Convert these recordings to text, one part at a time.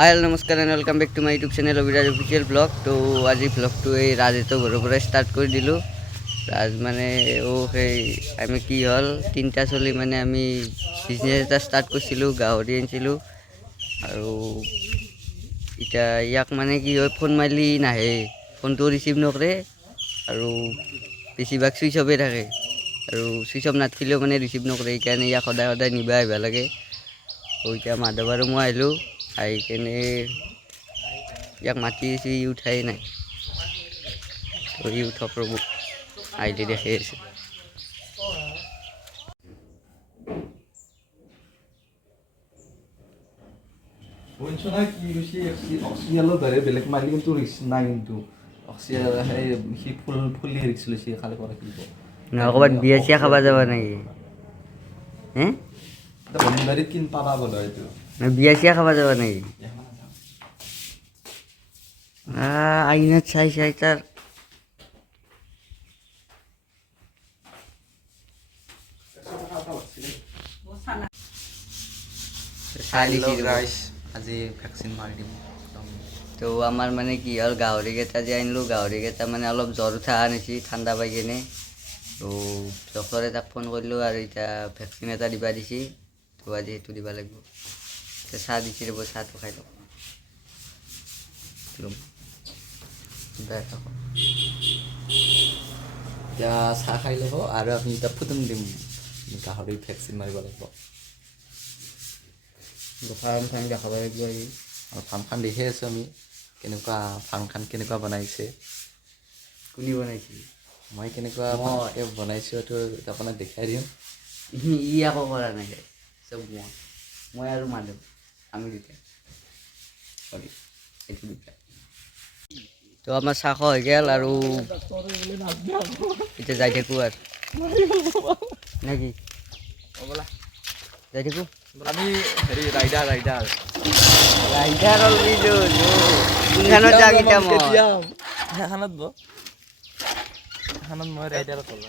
हाय hello नमस्कार and welcome back to my YouTube channel Abhiraj official blog. तो आज blog राजेतो घर पर स्टार्ट कर दिल। राज माने आम कि हल तीनटा चली माने बिजनेस एट स्टार्ट कर गाहरी आनिलो और इतना माने कि फोन मारिली नाहे फोन तो रिसीव नकरे और बेसिभाग सुइच अफे थाके और सुइच अफ नाथकिलेও माने रिसीव नकरे सदाय सदाय निबा आइबा लागे। तो इतना माधव और मैं आइलो आई केने माति उठाई ना तो उठक रब आइले देखे बेलेग मारिले किन्तु रिक्स নাই কিন্তু সি ফুলি ৰিক্স লৈছে খালি কৰা কি ক'ৰবাত বিয়া চিয়া খাব যাবা নেকি? বন্ধুবাৰীত কিন পাবা বোলো এইটো বিয়া চিয়া খাব যাবা নেকি? আইনাত চাই চাই তাৰ আজি ভেকচিন মাৰি দিম। তো আমাৰ মানে কি হ'ল গাহৰিকেইটা যে আনিলোঁ গাহৰিকেইটা মানে অলপ জ্বৰ উঠা আনিছে ঠাণ্ডা পাই কিনে। তো ডক্টৰে তাক ফোন কৰিলোঁ আৰু এতিয়া ভেকচিন এটা দিবা দিছে। তো আজি সেইটো দিব লাগিব। চাহ দিছে ৰ'ব চাহটো খাই লওক। এতিয়া চাহ খাই ল'ব আৰু আমি এতিয়া ফুটুম দিম গাহৰি ভেকচিন মাৰিব লাগিব। ফাৰ্মখন দেখাব লাগিব আজি আৰু ফাৰ্মখন দেখি আছোঁ আমি কেনেকুৱা ফাৰ্মখন কেনেকুৱা বনাইছে। কোনে বনাইছিল? মই কেনেকুৱা বনাইছোঁ এইটো আপোনাক দেখাই দিম। ই আকৌ কৰা নাই চব মই আৰু মাধৱ আমি দুটা চৰি এইটো দুটা। তো আমাৰ চাহ খোৱা হৈ গ'ল আৰু এতিয়া যাই থাকোঁ আৰু নেকি যাই থাকোঁ আমি হেৰি ৰাইডাৰ অলবিলো কোনখানত যাম এতিয়া মই সেইখনত মই ৰাইডাৰত চলো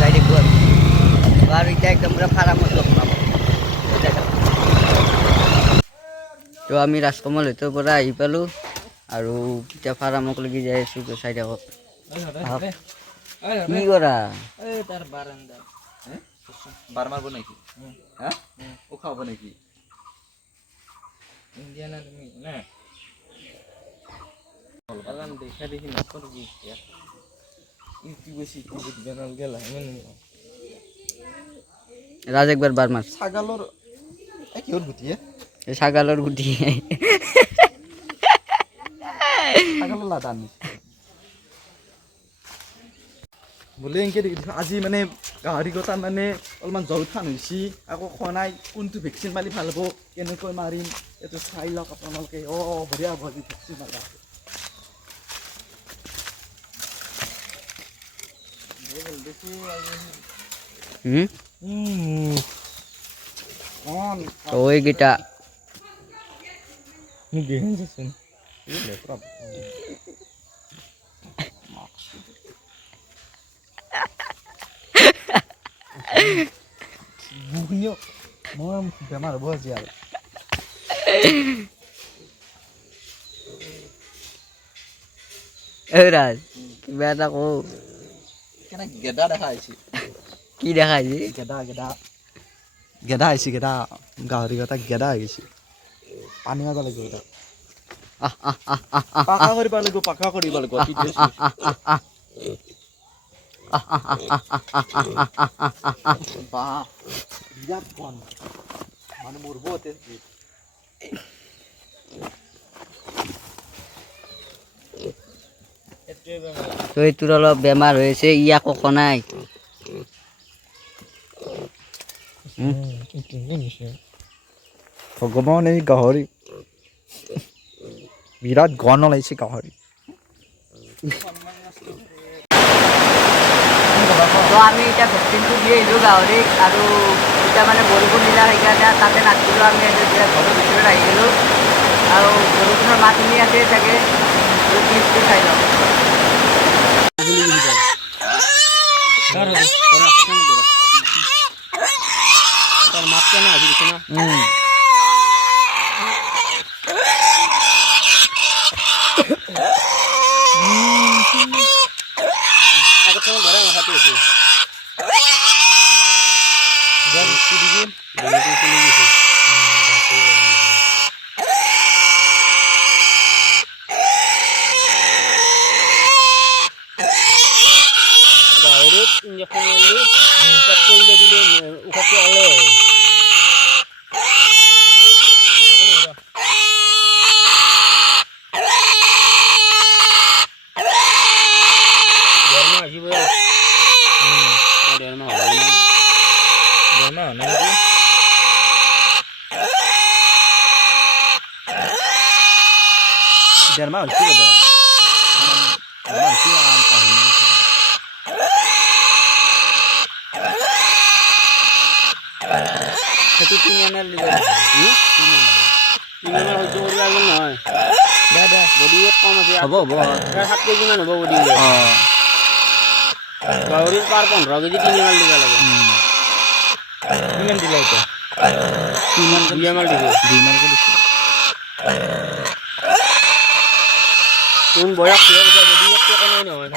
যাই থাকোঁ আৰু এতিয়া একদম পুৰা ফাৰ্মত লগ পাম। তো আমি ৰাজকমল হেতৰ পৰা আহি পালোঁ আৰু এতিয়া ফাৰ্মক লাগি যাই আছোঁ। তো চাই থাকক কি কৰা বাৰ মাৰিব নেকি উশাহ হ'ব নেকি? দেখা দেখি নকৰবি ৰাজ একবাৰ বাৰ মাৰ ছাগালৰ কিহৰ গুটিয়ে এই ছাগালৰ গুটি ছাগালৰ লাটা আনিছে বোলে এনেকৈ দেখি আজি মানে গাহৰি কটা মানে অলপমান জ্বৰ উঠান হৈছে আকৌ খনাই কোনটো ভেকচিন মাৰি ভাল হ'ব কেনেকৈ মাৰিম এইটো চাই লওক আপোনালোকে। বঢ়িয়া হ'ব আজি ভেকচিন মাৰা এইকেইটা মই বেমাৰ হ'ব আজি আৰু ৰাজ কিবা এটা কওঁ কেনে গেদা দেখা আহিছে কি দেখাইছে গেদা আহিছে গাহৰি কটা গেদা হৈ গৈছে পানী মাৰিব লাগিব এতিয়া পাকা কৰিব লাগিব বিৰাট কণ মানে মৰিব তো এইটোৰ অলপ বেমাৰ হৈছে ই আকৌ খনাই ভগৱান এই গাহৰি বিৰাট গণ ওলাইছে গাহৰি। তো আমি এতিয়া ভেকচিনটো দি আহিলোঁ গাহৰিক আৰু এতিয়া মানে বৰষুণ দিলা সেইকাৰণে তাতে নাছিলোঁ আমি এতিয়া ঘৰৰ ভিতৰত আহি গ'লোঁ আৰু বৰষুণৰ মাত শুনি আছে চাগে পিচটো চাই লওঁ তোর মাছ কেন আছে কিছু না আগে তো ধরে মাথা পেয়েছি ইঞ্জেকশন মারলি পেট্রোল দিলে উঠাতে আলো Derma hospi bodo. Derma hospi am tahun. সেইটো 3 ml দিব 3 ml হইতো ওরি আগল নহয় দে বডি ওয়েট কম আছে হ'ব 7 কেজি মান হ'ব বডি ওয়েট গাউরির পার 15 কেজি 3 ml দিব লাগে কিমান দিলা এটা 2 ml দিব 2 ml করে কোন বয়স কি হবে বডি ওয়েট তো কোনো নহয়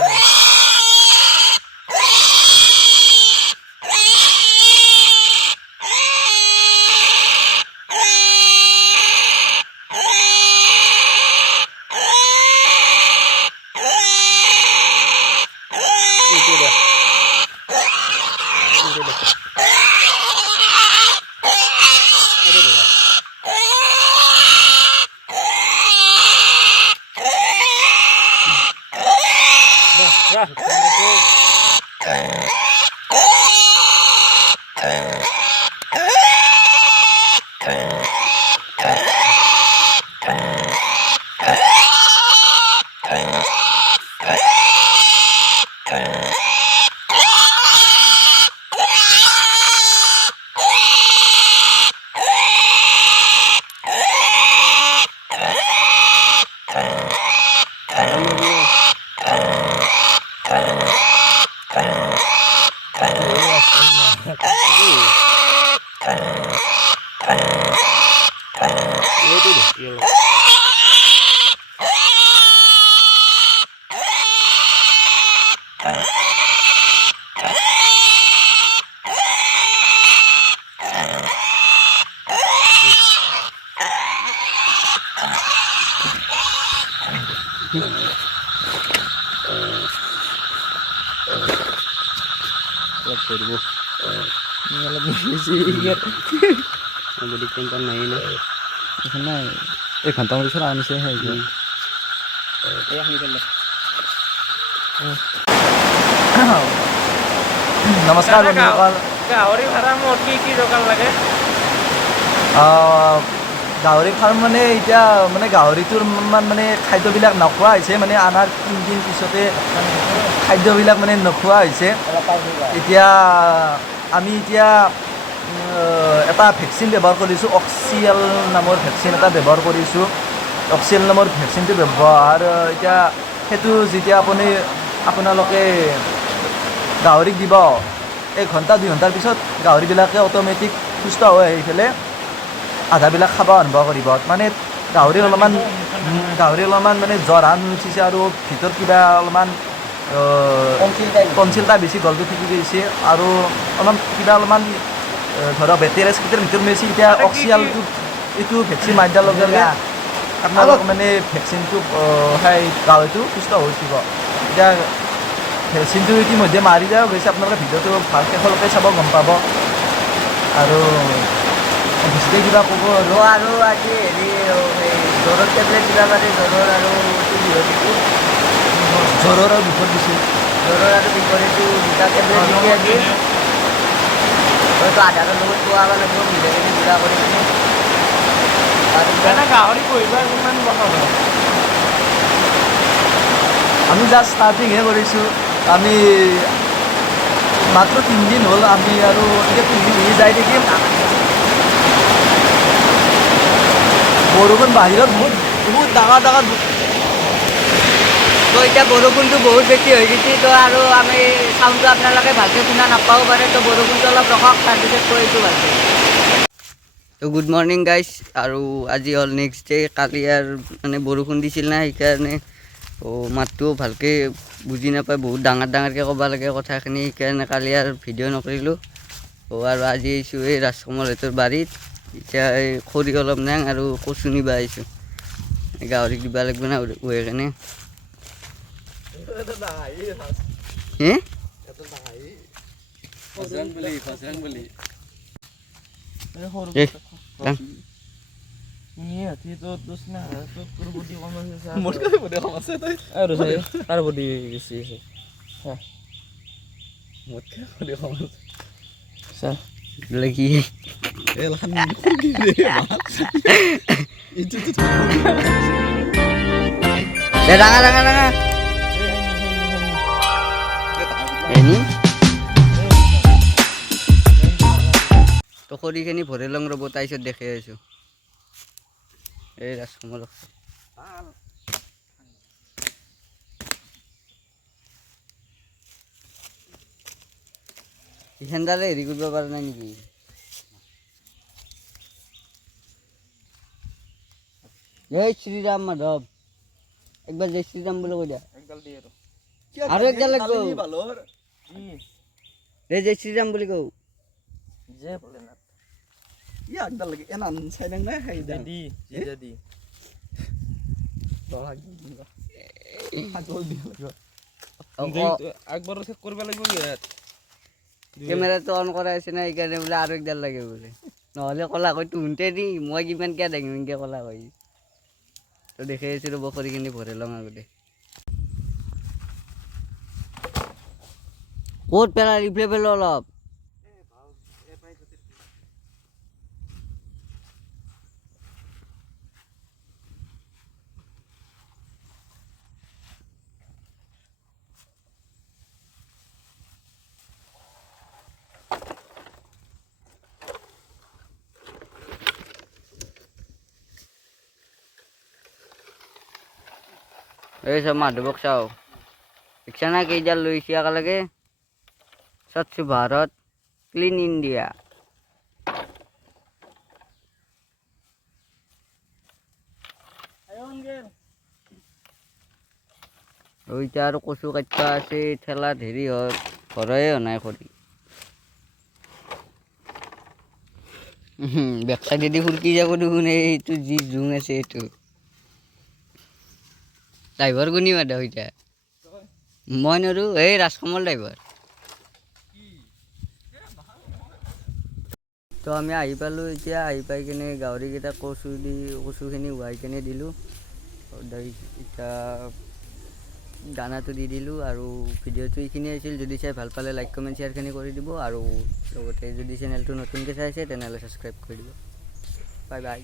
করবো বডি টেনশন নাই না এখানে এই ঘন্টা মধ্যে সরা আনিছে হ্যাঁ এই আপনি চলে নমস্কাৰ বন্ধুসকল গাহৰি ফাৰ্মত কি দোকান লাগে গাহৰি ফাৰ্ম মানে এতিয়া মানে গাহৰিটোৰ মানে খাদ্যবিলাক নোখোৱা হৈছে মানে আনাৰ 3 দিন পিছতে খাদ্যবিলাক মানে নোখোৱা হৈছে এতিয়া আমি এতিয়া এটা ভেকচিন ব্যৱহাৰ কৰিছোঁ অক্সিয়েল নামৰ ভেকচিন এটা ব্যৱহাৰ কৰিছোঁ অক্সিয়েল নামৰ ভেকচিনটো ব্যৱহাৰ এতিয়া সেইটো যেতিয়া আপোনালোকে গাহৰিক দিব 1 ঘণ্টা 2 ঘণ্টাৰ পিছত গাহৰিবিলাকে অট'মেটিক সুস্থ হৈ আহি পেলাই আধাবিলাক খাব আৰম্ভ কৰিব মানে গাহৰি অলপমান মানে জ্বৰ হান উঠিছে আৰু ভিতৰত কিবা অলপমান টনচিলটা বেছি গলটো থাকি গৈছে আৰু অলপমান ধৰক বেটেৰিয়াছকেইটাৰ ভিতৰত মেছি এতিয়া অক্সিয়েলটো এইটো ভেকচিন মাৰি দিয়াৰ লগে লগে আপোনালোক মানে ভেকচিনটো সেই গাহৰিটো সুস্থ হৈ উঠিব এতিয়া ভেকচিনটো ইতিমধ্যে মাৰি দিয়া গৈছে আপোনালোকে ভিডিঅ'টো ভালকৈ সকলোকে চাব গম পাব আৰু বেছিকৈ কিবা ক'ব আৰু আজি হেৰি জ্বৰৰ টেবলেট কিবা মানে জ্বৰৰ আৰু জ্বৰৰ আৰু বিষত দিছোঁ জ্বৰৰ আৰু বিষৰ এইটো দুটা টেবলেট দিছে আজি হয়তো আধাৰৰ লগত খোৱা লাগিব মিলাই কিনে গুড়া কৰি কিনে গাহৰি পুহিব কিমান বছৰ হ'ল আমি জাষ্ট ষ্টাৰ্টিংহে কৰিছোঁ আমি মাত্ৰ 3 দিন হ'ল আমি আৰু এতিয়া পুহি যাই থাকিম বৰষুণ বাহিৰত বহুত ডাঙৰ তো এতিয়া বৰষুণটো বহুত বেছি হৈ গৈছে, তো আৰু আমি চাউণ্ডটো আপোনালোকে ভালকৈ শুনা নাপাব পাৰে, তো বৰষুণটো অলপ ৰখক, তাৰপিছত কৈছোঁ ভালকৈ। তো গুড মৰ্ণিং গাইজ, আৰু আজি হ'ল নেক্সট ডে। কালি আৰু মানে বৰষুণ দিছিল না, সেইকাৰণে মাতটো ভালকৈ বুজি নাপায়, বহুত ডাঙৰ ডাঙৰকৈ ক'ব লাগে কথাখিনি, সেইকাৰণে কালি আৰু ভিডিঅ' নকৰিলোঁ। আৰু আজি আহিছোঁ এই ৰাজকমলহঁতৰ বাৰীত। এতিয়া এই খৰি অলপ নাই আৰু কচু নিব আহিছোঁ, গাহৰিক দিব লাগিব না উহে কেনে। হে lagi Ranga ini তো খৰিখিনি ভৰাই লওঁ ৰ'ব, তাৰপিছত দেখাই আছোঁ। এই ৰাজকমল ইহেনডালে হেৰি কৰিব পৰা নাই নেকি? জয় শ্ৰীৰাম মাধৱ, একবাৰ জয় শ্ৰীৰাম বুলি কৈ দিয়া। আৰু একডাল লাগিব, এই জয় শ্ৰীৰাম বুলি কওঁ। কেমেৰাটো অন কৰা আছে না, সেইকাৰণে বোলে আৰু একডাল লাগে বোলে, নহ'লে ক'লা কৈ তুহঁতে দি মই কিমান কিয় দাঙিম এনেকৈ ক'লা কৈ। তো দেখাই আছোঁ ৰ'ব, খৰিখিনি ভৰাই লওঁ আগতে। ক'ত পেলা ৰিপ্লে পেলো অলপ। এই চব মাধৱক চাওঁ, দেখিছা না কেইডাল লৈছে একেলগে। স্বচ্ছ ভাৰত, ক্লিন ইণ্ডিয়া। এতিয়া আৰু কচু কাটিবা আছে, ঠেলাত হেৰি হয় ঘৰয়ে হোৱা নাই খৰি। বেক চাইডেদি ফুৰকি যাব দেখোন, এইটো যি জোং আছে এইটো। ড্ৰাইভাৰ কোনি মাধৱ এতিয়া? মই নৰো, এই ৰাজকমল ড্ৰাইভাৰ। তো আমি আহি পালোঁ এতিয়া, আহি পাই কিনে গাহৰিকেইটা কচুখিনি উহাই কিনে দিলোঁ। এতিয়া দানাটো দি দিলোঁ, আৰু ভিডিঅ'টো এইখিনি আছিল। যদি চাই ভাল পালে লাইক কমেণ্ট শ্বেয়াৰখিনি কৰি দিব, আৰু লগতে যদি চেনেলটো নতুনকৈ চাইছে তেনেহ'লে ছাবস্ক্ৰাইব কৰি দিব। Bye bye.